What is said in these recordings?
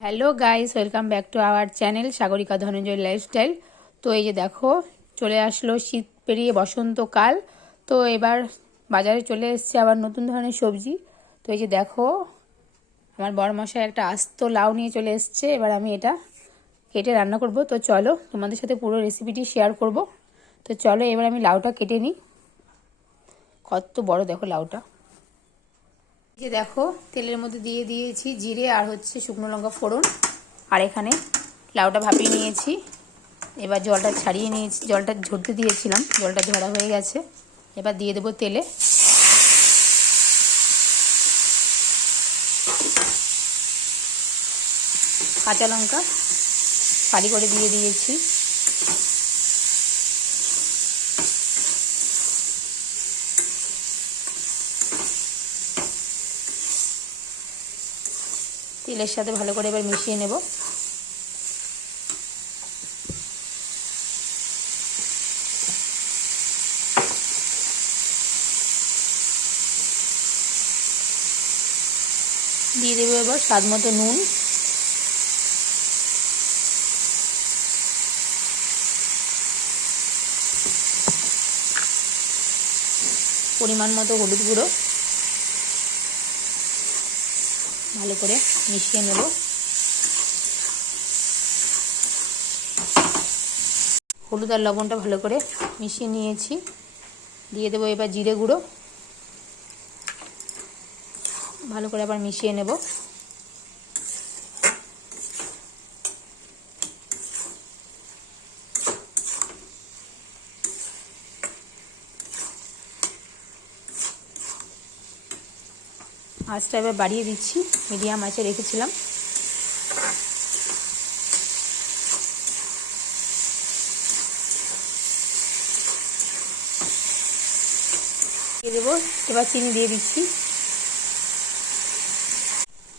Hello guys, welcome back to our channel Sagarika Dhananjay lifestyle. তো এই যে দেখো, চলে আসলো শীত পেরিয়ে বসন্তকাল। তো এবার বাজারে চলে এসছে আবার নতুন ধরনের সবজি। তো এই যে দেখো, আমার বড়মশাই একটা আস্ত লাউ নিয়ে চলে এসছে। এবার আমি এটা কেটে রান্না করব। তো চলো তোমাদের সাথে পুরো রেসিপিটি শেয়ার করব। তো চলো এবার আমি লাউটা কেটে নিই। কত বড় দেখো লাউটা। যে দেখো, তেলের মধ্যে দিয়ে দিয়েছি জিরে আর শুকনো লঙ্কা ফোড়ন। আর এখানে লাউটা ভাপিয়ে নিয়েছি। এবার জলটা ছাড়িয়ে নিয়েছি, জলটা ঝরতে দিয়েছিলাম, জলটা ঝরা হয়ে গেছে। এবার দিয়ে দেবো তেলে। কাঁচা লঙ্কা ফালি করে দিয়ে দিয়েছি। তেলের সাথে ভালো করে এবার মিশিয়ে নেব। দিয়ে দেবো এবার স্বাদ মতো নুন। পরিমাণ মতো হলুদ গুঁড়ো। ভালো করে মিশিয়ে নেব। হলুদ আর লবণটা ভালো করে মিশিয়ে নিয়েছি। দিয়ে দেবো এবার জিরে গুঁড়ো। ভালো করে আবার মিশিয়ে নেব। আঁচটা এবার বাড়িয়ে দিচ্ছি, মিডিয়াম আঁচে রেখেছিলাম। দিয়ে দেবো এবার চিনি দিয়ে দিচ্ছি।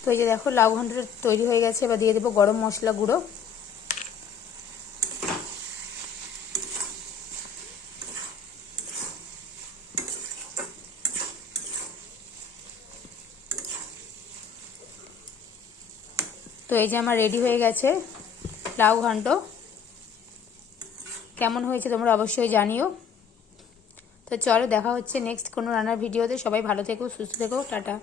তো এই যে দেখো, লাউ ঘন্টটা তৈরি হয়ে গেছে। এবার দিয়ে দেবো গরম মশলা গুঁড়ো। তো এই যে আমার রেডি হয়ে গেছে লাউ ঘন্ট। কেমন হয়েছে তোমরা অবশ্যই জানিও। তো চলো দেখা হচ্ছে নেক্সট কোনো রান্নার ভিডিওতে। সবাই ভালো থেকো, সুস্থ থেকো, টাটা।